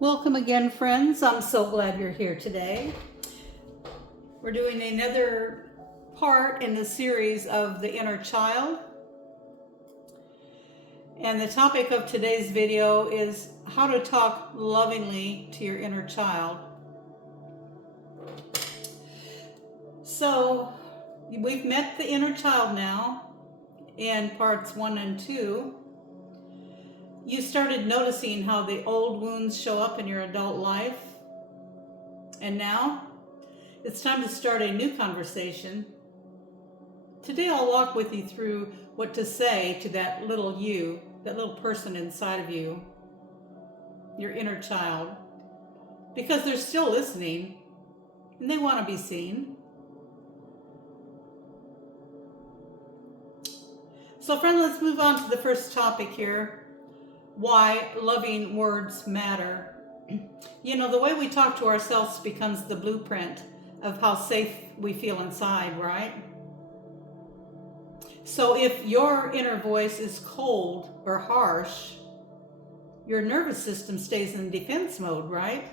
Welcome again, friends. I'm so glad you're here today. We're doing another part in the series of the inner child. And the topic of today's video is how to talk lovingly to your inner child. So we've met the inner child now in parts 1 and 2. You started noticing how the old wounds show up in your adult life. And now it's time to start a new conversation. Today I'll walk with you through what to say to that little you, that little person inside of you, your inner child, because they're still listening and they want to be seen. So friend, let's move on to the first topic here. Why loving words matter. You know, the way we talk to ourselves becomes the blueprint of how safe we feel inside, right? So if your inner voice is cold or harsh, your nervous system stays in defense mode, right?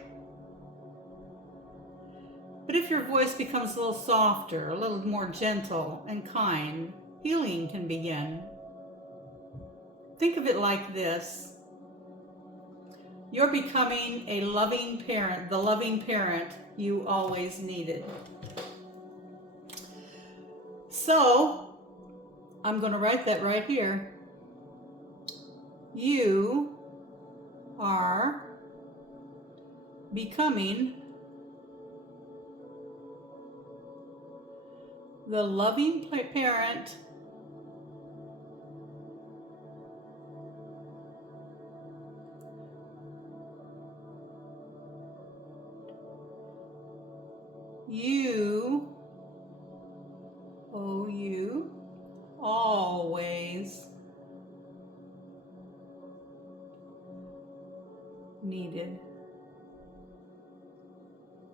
But if your voice becomes a little softer, a little more gentle and kind, healing can begin. Think of it like this. You're becoming a loving parent, the loving parent you always needed. So, I'm going to write that right here. You are becoming the loving parent you always needed.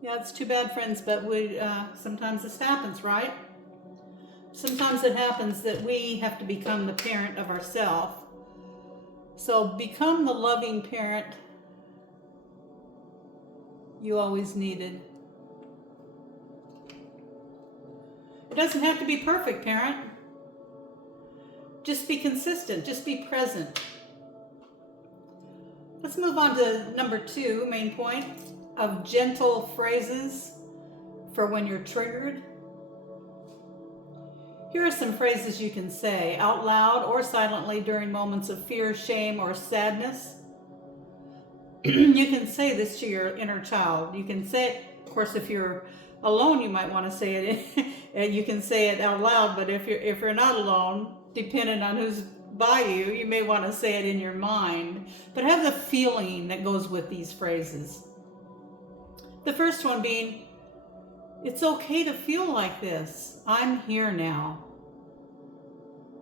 Yeah, it's too bad, friends, but sometimes this happens, right? Sometimes it happens that we have to become the parent of ourselves. So become the loving parent you always needed. It doesn't have to be perfect, parent. Just be consistent. Just be present. Let's move on to number 2, main point of gentle phrases for when you're triggered. Here are some phrases you can say out loud or silently during moments of fear, shame, or sadness. You can say this to your inner child. You can say it, of course, if you're alone, you might want to say it. You can say it out loud, but if you're not alone, depending on who's by you, you may want to say it in your mind. But have the feeling that goes with these phrases. The first one being, it's okay to feel like this. I'm here now.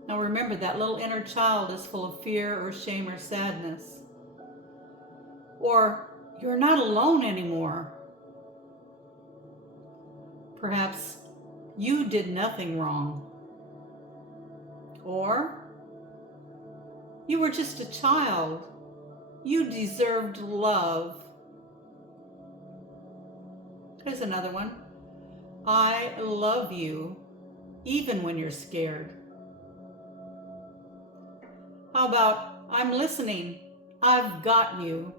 Now remember, that little inner child is full of fear or shame or sadness. Or, you're not alone anymore. Perhaps you did nothing wrong. Or, you were just a child. You deserved love. Here's another one. I love you, even when you're scared. How about, I'm listening. I've got you.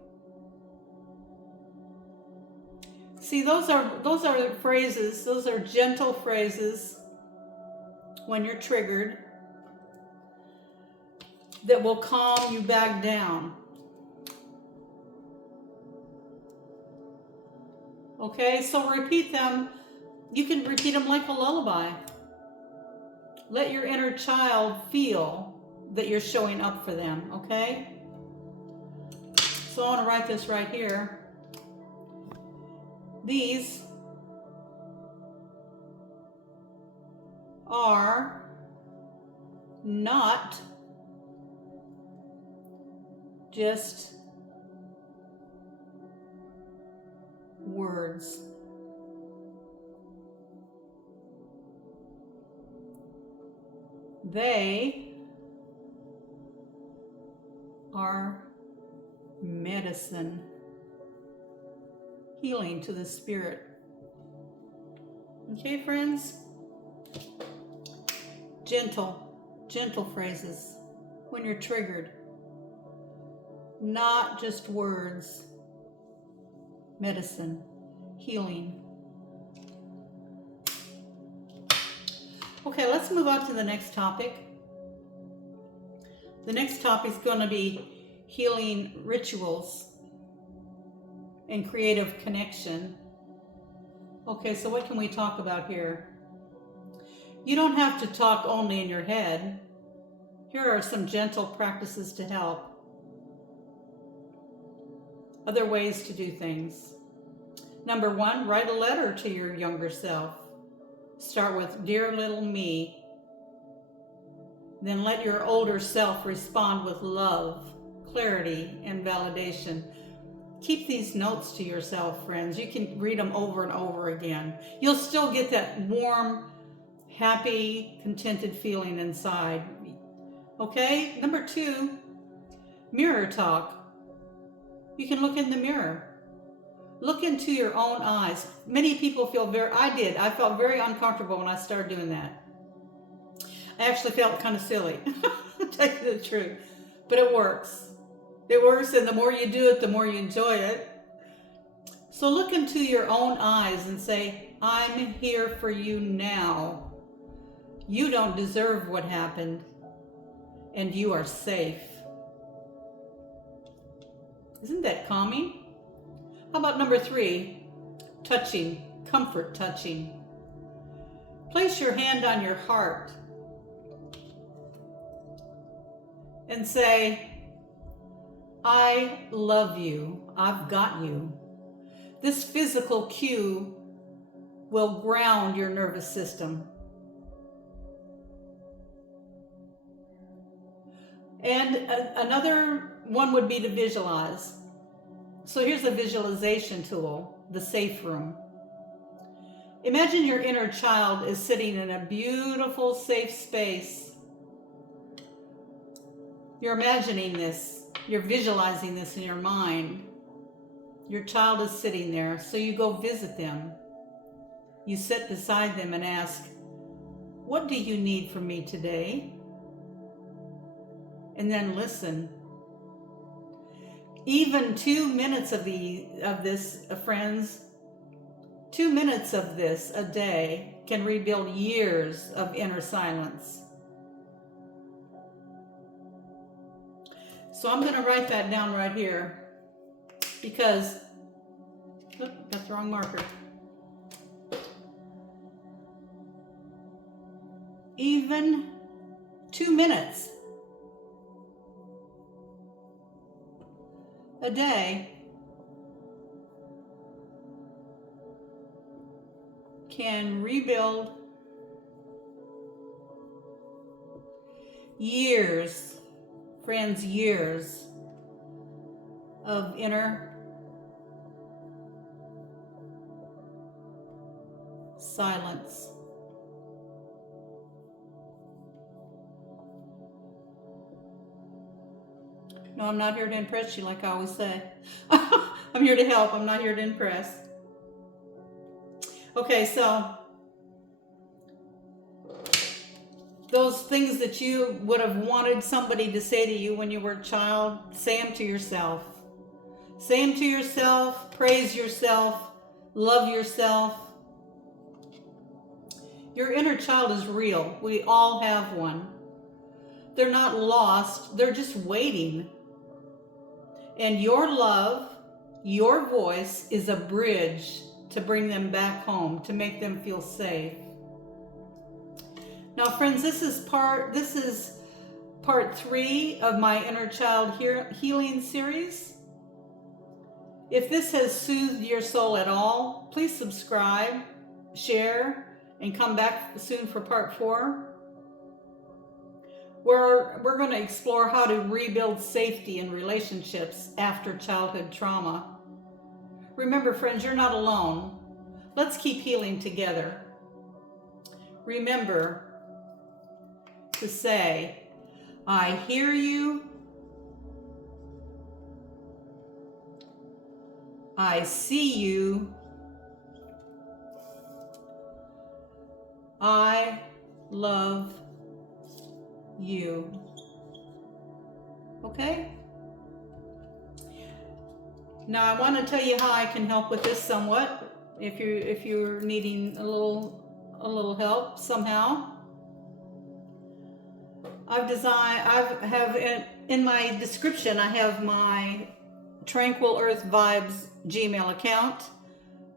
See, those are phrases, those are gentle phrases when you're triggered that will calm you back down. Okay, so repeat them. You can repeat them like a lullaby. Let your inner child feel that you're showing up for them, okay? So I want to write this right here. These are not just words. They are medicine. healing to the spirit. Okay, friends? Gentle phrases when you're triggered. Not just words. Medicine, healing. Okay, let's move on to the next topic. The next topic is going to be healing rituals and creative connection. Okay, so what can we talk about here? You don't have to talk only in your head. Here are some gentle practices to help. Other ways to do things. Number 1, write a letter to your younger self. Start with, "Dear little me." Then let your older self respond with love, clarity, and validation. Keep these notes to yourself, friends. You can read them over and over again. You'll still get that warm, happy, contented feeling inside. Okay? Number 2, mirror talk. You can look in the mirror. Look into your own eyes. Many people feel I felt very uncomfortable when I started doing that. I actually felt kind of silly, to tell you the truth. But it works. It works, and the more you do it, the more you enjoy it. So look into your own eyes and say, "I'm here for you now. You don't deserve what happened, and you are safe." Isn't that calming? How about number 3, touching, comfort touching. Place your hand on your heart and say, "I love you. I've got you." This physical cue will ground your nervous system. And another one would be to visualize. So here's a visualization tool, the safe room. Imagine your inner child is sitting in a beautiful, safe space. You're imagining this. You're visualizing this in your mind. Your child is sitting there, so you go visit them. You sit beside them and ask, "What do you need from me today?" And then listen. Even 2 minutes of this, friends, 2 minutes of this a day can rebuild years of inner silence. So I'm going to write that down right here because, got the wrong marker. Even 2 minutes a day can rebuild years, friends, years of inner silence. No, I'm not here to impress you, like I always say. I'm here to help. I'm not here to impress. Okay, so those things that you would have wanted somebody to say to you when you were a child, say them to yourself. Say them to yourself, praise yourself, love yourself. Your inner child is real. We all have one. They're not lost. They're just waiting. And your love, your voice is a bridge to bring them back home, to make them feel safe. Now, friends, this is part 3 of my Inner Child Healing series. If this has soothed your soul at all, please subscribe, share, and come back soon for part 4. Where we're going to explore how to rebuild safety in relationships after childhood trauma. Remember, friends, you're not alone. Let's keep healing together. Remember to say, "I hear you. I see you. I love you. Okay? Now I want to tell you how I can help with this somewhat. If you're needing a little help somehow. In my description, I have my Tranquil Earth Vibes Gmail account.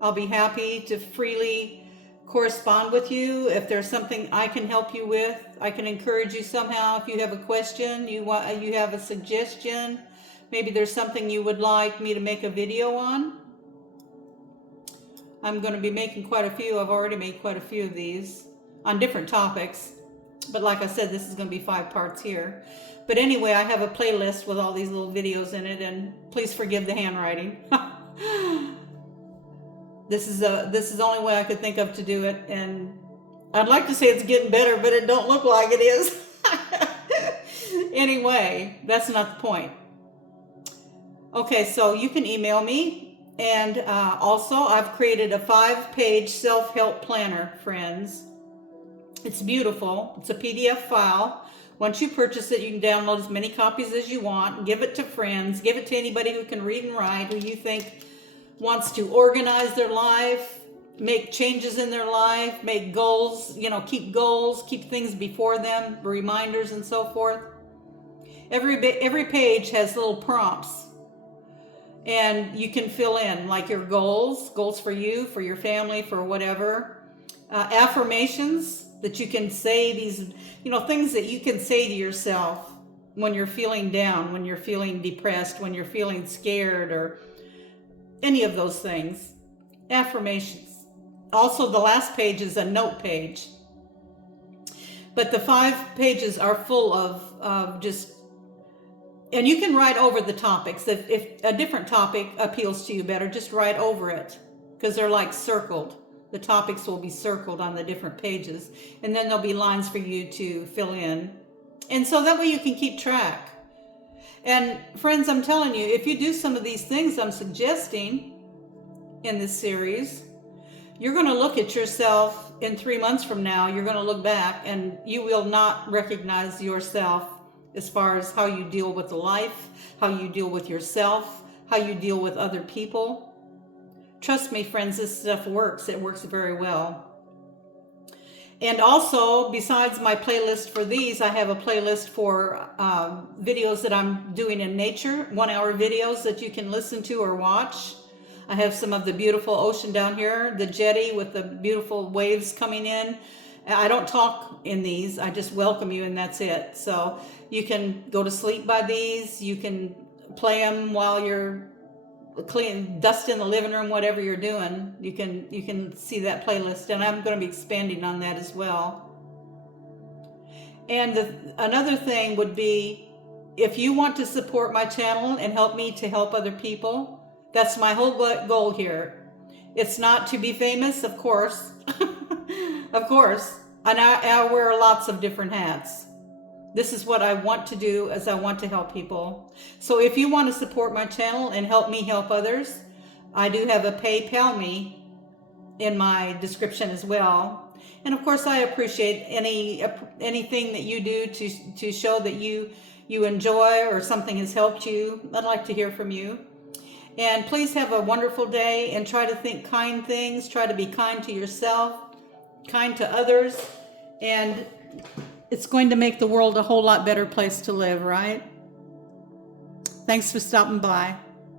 I'll be happy to freely correspond with you. If there's something I can help you with, I can encourage you somehow. If you have a question, you have a suggestion, maybe there's something you would like me to make a video on. I'm going to be making quite a few. I've already made quite a few of these on different topics. But like I said, this is going to be 5 parts here. But anyway, I have a playlist with all these little videos in it, and please forgive the handwriting. This is the only way I could think of to do it, and I'd like to say it's getting better, but it don't look like it is. Anyway, that's not the point. Okay, so you can email me, and also I've created a 5-page self-help planner, friends. It's beautiful. It's a PDF file. Once you purchase it, you can download as many copies as you want, give it to friends, give it to anybody who can read and write, who you think wants to organize their life, make changes in their life, make goals, keep things before them, reminders and so forth. Every page has little prompts, and you can fill in like your goals for you, for your family, for whatever. Affirmations that you can say, these, things that you can say to yourself when you're feeling down, when you're feeling depressed, when you're feeling scared, or any of those things. Affirmations. Also, the last page is a note page. But the 5 pages are full of just, and you can write over the topics. If a different topic appeals to you better, just write over it, because they're like circled. The topics will be circled on the different pages, and then there'll be lines for you to fill in. And so that way you can keep track. And friends, I'm telling you, if you do some of these things I'm suggesting in this series, you're going to look at yourself in 3 months from now. You're going to look back, and you will not recognize yourself as far as how you deal with life, how you deal with yourself, how you deal with other people. Trust me, friends, this stuff works. It works very well. And also, besides my playlist for these, I have a playlist for videos that I'm doing in nature, 1-hour videos that you can listen to or watch. I have some of the beautiful ocean down here, the jetty with the beautiful waves coming in. I don't talk in these. I just welcome you, and that's it. So you can go to sleep by these. You can play them while you're clean, dust in the living room, whatever you're doing. You can see that playlist, and I'm going to be expanding on that as well. And another thing would be, if you want to support my channel and help me to help other people, that's my whole goal here. It's not to be famous, of course. Of course. And I wear lots of different hats. This is what I want to do, as I want to help people. So if you want to support my channel and help me help others, I do have a PayPal me in my description as well. And of course, I appreciate anything that you do to show that you enjoy or something has helped you. I'd like to hear from you. And please have a wonderful day, and try to think kind things. Try to be kind to yourself, kind to others, and it's going to make the world a whole lot better place to live, right? Thanks for stopping by.